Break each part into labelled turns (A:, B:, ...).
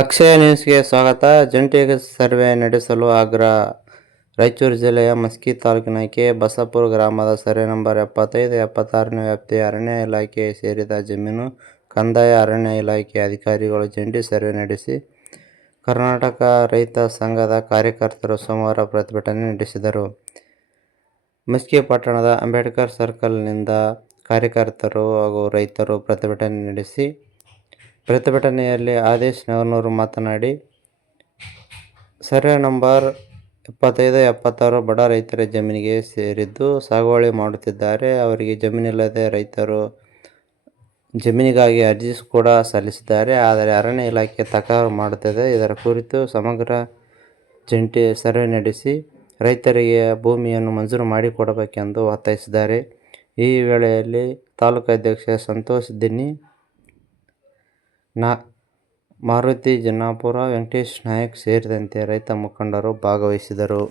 A: ಅಕ್ಷಯ ನ್ಯೂಸ್ಗೆ ಸ್ವಾಗತ. ಜಂಟಿ ಸರ್ವೆ ನಡೆಸಲು ಆಗ್ರಹ. ರಾಯಚೂರು ಜಿಲ್ಲೆಯ ಮಸ್ಕಿ ತಾಲೂಕಿನ ಕೆ ಬಸಾಪುರ ಗ್ರಾಮದ ಸರ್ವೆ ನಂಬರ್ ಎಪ್ಪತ್ತೈದು, ಎಪ್ಪತ್ತಾರನೇ ವ್ಯಾಪ್ತಿಯ ಅರಣ್ಯ ಇಲಾಖೆ ಸೇರಿದ ಜಮೀನು ಕಂದಾಯ ಅರಣ್ಯ ಇಲಾಖೆ ಅಧಿಕಾರಿಗಳು ಜಂಟಿ ಸರ್ವೆ ನಡೆಸಿ ಕರ್ನಾಟಕ ರೈತ ಸಂಘದ ಕಾರ್ಯಕರ್ತರು ಸೋಮವಾರ ಪ್ರತಿಭಟನೆ ನಡೆಸಿದರು. ಮಸ್ಕಿ ಪಟ್ಟಣದ ಅಂಬೇಡ್ಕರ್ ಸರ್ಕಲ್ನಿಂದ ಕಾರ್ಯಕರ್ತರು ಹಾಗೂ ರೈತರು ಪ್ರತಿಭಟನೆ ನಡೆಸಿ, ಪ್ರತಿಭಟನೆಯಲ್ಲಿ ಆದೇಶ್ ನವನೂರು ಮಾತನಾಡಿ ಸರ್ವೆ ನಂಬರ್ ಎಪ್ಪತ್ತೈದು, ಎಪ್ಪತ್ತಾರು ಬಡ ರೈತರ ಜಮೀನಿಗೆ ಸೇರಿದ್ದು ಸಾಗುವಳಿ ಮಾಡುತ್ತಿದ್ದಾರೆ. ಅವರಿಗೆ ಜಮೀನಿಲ್ಲದೆ ರೈತರು ಜಮೀನಿಗಾಗಿ ಅರ್ಜಿ ಕೂಡ ಸಲ್ಲಿಸಿದ್ದಾರೆ. ಆದರೆ ಅರಣ್ಯ ಇಲಾಖೆ ತಕರಾರು ಮಾಡುತ್ತದೆ. ಇದರ ಕುರಿತು ಸಮಗ್ರ ಜಂಟಿ ಸರ್ವೆ ನಡೆಸಿ ರೈತರಿಗೆ ಭೂಮಿಯನ್ನು ಮಂಜೂರು ಮಾಡಿಕೊಡಬೇಕೆಂದು ಒತ್ತಾಯಿಸಿದ್ದಾರೆ. ಈ ವೇಳೆಯಲ್ಲಿ ತಾಲೂಕು ಅಧ್ಯಕ್ಷ ಸಂತೋಷ್ ದಿನ್ನಿ, ನಾ, ಮಾರುತಿ ಜನ್ನಾಪುರ ವೆಂಕಟೇಶ್ ನಾಯಕ್ ಸೇರಿದಂತೆ ರೈತ ಮುಖಂಡರು ಭಾಗವಹಿಸಿದರು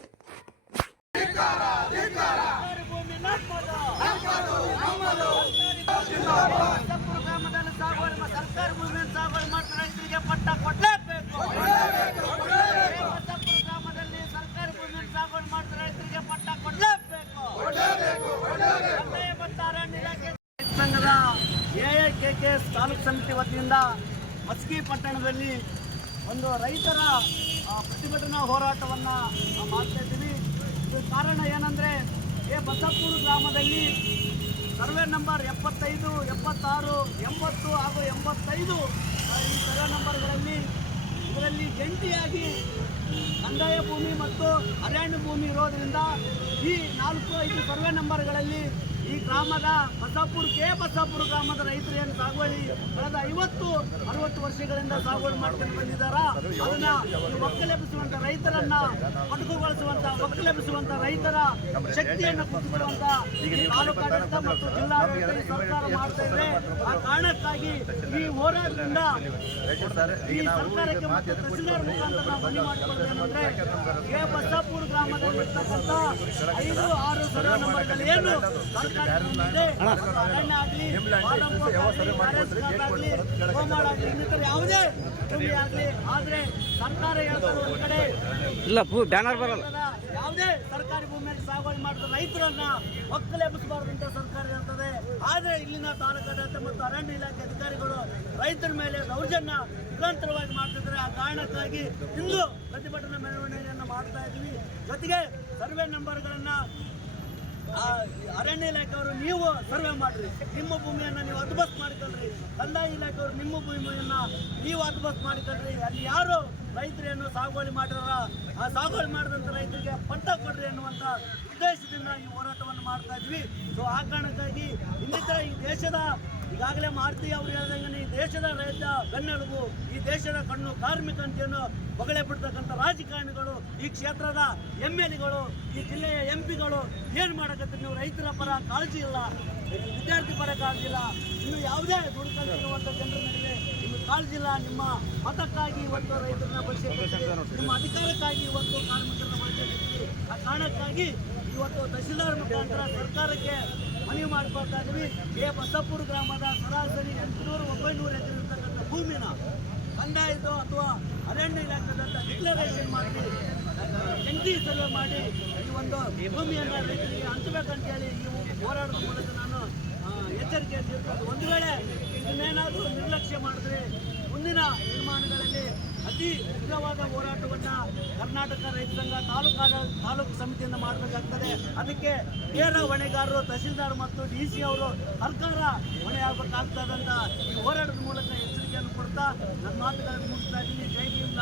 B: ಕಪ್ಪು ಗ್ರಾಮದಲ್ಲಿ ಸಾಗುವಳಿ ಮಾ- ಸರ್ಕಾರಿ ಭೂಮಿಯನ್ನು ಸಾಗುವಳಿ ಮಾಡ್ತಾರೆ ರೈತರಿಗೆ ಪಟ್ಟ ಕೊಡ್ಲೇಬೇಕು ಕಪ್ಪು ಗ್ರಾಮದಲ್ಲಿ ಸರ್ಕಾರಿ ಭೂಮಿಯನ್ನು ಸಾಗುವಳಿ ಮಾಡ್ತಾರೆ ರೈತರಿಗೆ ಪಟ್ಟ ಕೊಡ್ಲೇಬೇಕು ಕಂದಾಯ ಮತ್ತು ಅರಣ್ಯ ಇಲಾಖೆ ಸಂಘದ ಎಐಕೆಕೆ ತಾಲೂಕು ಸಮಿತಿ ವತಿಯಿಂದ ಮಸ್ಕಿ ಪಟ್ಟಣದಲ್ಲಿ ಒಂದು ರೈತರ ಪ್ರತಿಭಟನಾ ಹೋರಾಟವನ್ನು ಮಾಡ್ತಾ ಇದ್ದೀವಿ. ಇದು ಕಾರಣ ಏನಂದರೆ, ಎ ಬಸಪ್ಪೂರು ಗ್ರಾಮದಲ್ಲಿ ಸರ್ವೆ ನಂಬರ್ ಎಪ್ಪತ್ತೈದು, ಎಪ್ಪತ್ತಾರು, ಎಂಬತ್ತು ಹಾಗೂ ಎಂಬತ್ತೈದು ಈ ಸರ್ವೆ ನಂಬರ್ಗಳಲ್ಲಿ ಇದರಲ್ಲಿ ಜಂಟಿಯಾಗಿ ಕಂದಾಯ ಭೂಮಿ ಮತ್ತು ಅರಣ್ಯ ಭೂಮಿ ಇರೋದ್ರಿಂದ ಈ ನಾಲ್ಕು, ಐದು ಸರ್ವೆ ನಂಬರ್ಗಳಲ್ಲಿ ಈ ಗ್ರಾಮದ ಬಸಾಪುರ ಕೆ ಬಸಾಪುರ ಗ್ರಾಮದ ರೈತರು ಏನು ಸಾಗುವಳಿ ಕಳೆದ ಐವತ್ತು ಅರವತ್ತು ವರ್ಷಗಳಿಂದ ಸಾಗುವಳಿ ಮಾಡ್ಕೊಂಡು ಬಂದಿದ್ದಾರ? ಅದನ್ನ ಒಕ್ಕಲೆಬ್ಬಿಸುವಂತ ರೈತರನ್ನ ಒಟಕುಗೊಳಿಸುವಂತ ಒಕ್ಕಲೆಬ್ಬಿಸುವಂತ ರೈತರ ಶಕ್ತಿಯನ್ನು ಈ ತಾಲೂಕಾಡಳಿತ ಮತ್ತು ಜಿಲ್ಲಾಡಳಿತ ಸರ್ಕಾರ ಮಾಡ್ತಾ ಇದೆ. ಆ ಕಾರಣಕ್ಕಾಗಿ ಈ ಹೋರಾಟದಿಂದ ಈ ಸರ್ಕಾರಕ್ಕೆ ಮತ್ತು ತಹಸೀಲ್ದಾರ್ ಮುಖಾಂತರ ನಾವು ಮನವಿ ಮಾಡಿಕೊಳ್ಳೋದೇನೆಂದ್ರೆ ಕೆ ಬಸ್ಸಾಪುರ ಗ್ರಾಮದಲ್ಲಿ ಇರ್ತಕ್ಕಂಥ ಐದು ಆರು ಸರ್ವೆ ನಂಬರ್ಗಳು ಏನು ಸರ್ಕಾರ ಅರಣ್ಯ ಆಗಲಿ ಆಗಲಿ ಆಗ್ಲಿ, ಯಾವುದೇ ಆದ್ರೆ ಸರ್ಕಾರ ಒಂದು ಕಡೆ
C: ಇಲ್ಲ ಬ್ಯಾನರ್ ಬರಲ್ಲ.
B: ಯಾವುದೇ ಸರ್ಕಾರಿ ಭೂಮಿಯಲ್ಲಿ ಸಾಗುವಳಿ ಮಾಡಿದ ರೈತರನ್ನ ಒಕ್ಕಲೆಬ್ಬಿಸಬಾರ್ದು ಅಂತ ಸರ್ಕಾರ ಹೇಳ್ತದೆ. ಆದ್ರೆ ಇಲ್ಲಿನ ತಾಲೂಕಾಡಳಿತ ಮತ್ತು ಅರಣ್ಯ ಇಲಾಖೆ ಅಧಿಕಾರಿಗಳು ರೈತರ ಮೇಲೆ ದೌರ್ಜನ್ಯ ನಿರಂತರವಾಗಿ ಮಾಡ್ತಿದ್ದಾರೆ. ಆ ಕಾರಣಕ್ಕಾಗಿ ಇಂದು ಪ್ರತಿಭಟನಾ ಮೆರವಣಿಗೆಯನ್ನು ಮಾಡ್ತಾ ಇದ್ವಿ ಜೊತೆಗೆ ಸರ್ವೆ ನಂಬರ್ಗಳನ್ನ ಆ, ಅರಣ್ಯ ಇಲಾಖೆಯವರು ನೀವು ಸರ್ವೆ ಮಾಡ್ರಿ. ನಿಮ್ಮ ಭೂಮಿಯನ್ನು ನೀವು ಹದ್ಬಸ್ ಮಾಡಿಕೊಳ್ಳ್ರಿ ಕಂದಾಯ ಇಲಾಖೆಯವರು ನಿಮ್ಮ ಭೂಮಿಯನ್ನು ನೀವು ಹದ್ಬಸ್ ಮಾಡಿಕೊಳ್ಳ್ರಿ ಅಲ್ಲಿ ಯಾರು ರೈತರೇನು ಸಾಗುವಳಿ ಮಾಡಿದಾರ ಆ ಸಾಗುವಳಿ ಮಾಡಿದಂಥ ರೈತರಿಗೆ ಪಟ್ಟ ಕೊಡ್ರಿ ಅನ್ನುವಂಥ ಉದ್ದೇಶದಿಂದ ಈ ಹೋರಾಟವನ್ನು ಮಾಡ್ತಾ ಇದ್ವಿ. ಸೊ ಆ ಕಾರಣಕ್ಕಾಗಿ ಇನ್ನಿತರ ಈ ದೇಶದ ಈಗಾಗಲೇ ಮಾರುತಿ ಅವರು ಹೇಳಿದಂಗೆ ಈ ದೇಶದ ರೈತ ಬೆನ್ನೆಲುಬು, ಈ ದೇಶದ ಕಣ್ಣು ಕಾರ್ಮಿಕ ಅಂತೇನು ಹೊಗಳೆ ಬಿಡ್ತಕ್ಕಂಥ ರಾಜಕಾರಣಿಗಳು, ಈ ಕ್ಷೇತ್ರದ ಎಂ ಎಲ್ ಎಗಳು ಈ ಜಿಲ್ಲೆಯ ಎಂ ಪಿಗಳು ಏನು ಮಾಡಕತ್ತೀರಿ ನೀವು? ರೈತರ ಪರ ಕಾಳಜಿ ಇಲ್ಲ, ವಿದ್ಯಾರ್ಥಿ ಪರ ಕಾಳಜಿ ಇಲ್ಲ, ಇನ್ನು ಯಾವುದೇ ದುಡ್ಕೊಂಡಿರುವಂಥ ಜನರ ನಡುವೆ ನಿಮ್ಮ ಕಾಳಜಿ ಇಲ್ಲ. ನಿಮ್ಮ ಮತಕ್ಕಾಗಿ ಇವತ್ತು ರೈತರನ್ನ ಬಳಸಿ, ನಿಮ್ಮ ಅಧಿಕಾರಕ್ಕಾಗಿ ಇವತ್ತು ಕಾರ್ಮಿಕರನ್ನ ಬಳಸಿ, ಆ ಕಾರಣಕ್ಕಾಗಿ ಇವತ್ತು ತಹಸೀಲ್ದಾರ್ ಮುಖಾಂತರ ಸರ್ಕಾರಕ್ಕೆ ಮನವಿ ಮಾಡ್ಕೊಳ್ತಾ ಇದ್ವಿ ಎ ಬಸಪುರ ಗ್ರಾಮದ ಸರಾಸರಿ ಎಂಟುನೂರು ಒಂಬೈನೂರು ಎಕರೆ ಇರ್ತಕ್ಕಂಥ ಭೂಮಿನ ಕಂದಾಯಿತು ಅಥವಾ ಅರಣ್ಯ ಇಲಾಖೆದಂತ ಡಿಕ್ಲರೇಷನ್ ಮಾಡಿ ಜಂಟಿ ಸರ್ವೆ ಮಾಡಿ ಈ ಒಂದು ಭೂಮಿಯನ್ನು ರೈತರಿಗೆ ಹಂಚಬೇಕಂತ ಹೇಳಿ ಈ ಹೋರಾಟದ ಮೂಲಕ ನಾನು ಎಚ್ಚರಿಕೆ ಒಂದು ವೇಳೆ ಇದನ್ನೇನಾದರೂ ನಿರ್ಲಕ್ಷ್ಯ ಮಾಡಿದ್ರೆ ಮುಂದಿನ ನಿರ್ಮಾಣಗಳಲ್ಲಿ ಅತಿ ಉಗ್ರವಾದ ಹೋರಾಟವನ್ನು ಕರ್ನಾಟಕ ರೈತ ಸಂಘ ತಾಲೂಕು ಆಡ- ತಾಲೂಕು ಸಮಿತಿಯಿಂದ ಮಾಡಬೇಕಾಗ್ತದೆ. ಅದಕ್ಕೆ ನೇರ ಹೊಣೆಗಾರರು, ತಹಸೀಲ್ದಾರ್ ಮತ್ತು ಡಿ ಸಿ ಅವರು ಸರ್ಕಾರ ಹೊಣೆ ಅಂತ ಈ ಹೋರಾಟದ ಮೂಲಕ ಎಚ್ಚರಿಕೆಯನ್ನು ಕೊಡ್ತಾ ನನ್ನ ಮಾತುಗಳನ್ನು ಮುಗಿಸ್ತಾ ಇದ್ದೀನಿ. ಜೈ ಭೀಮ್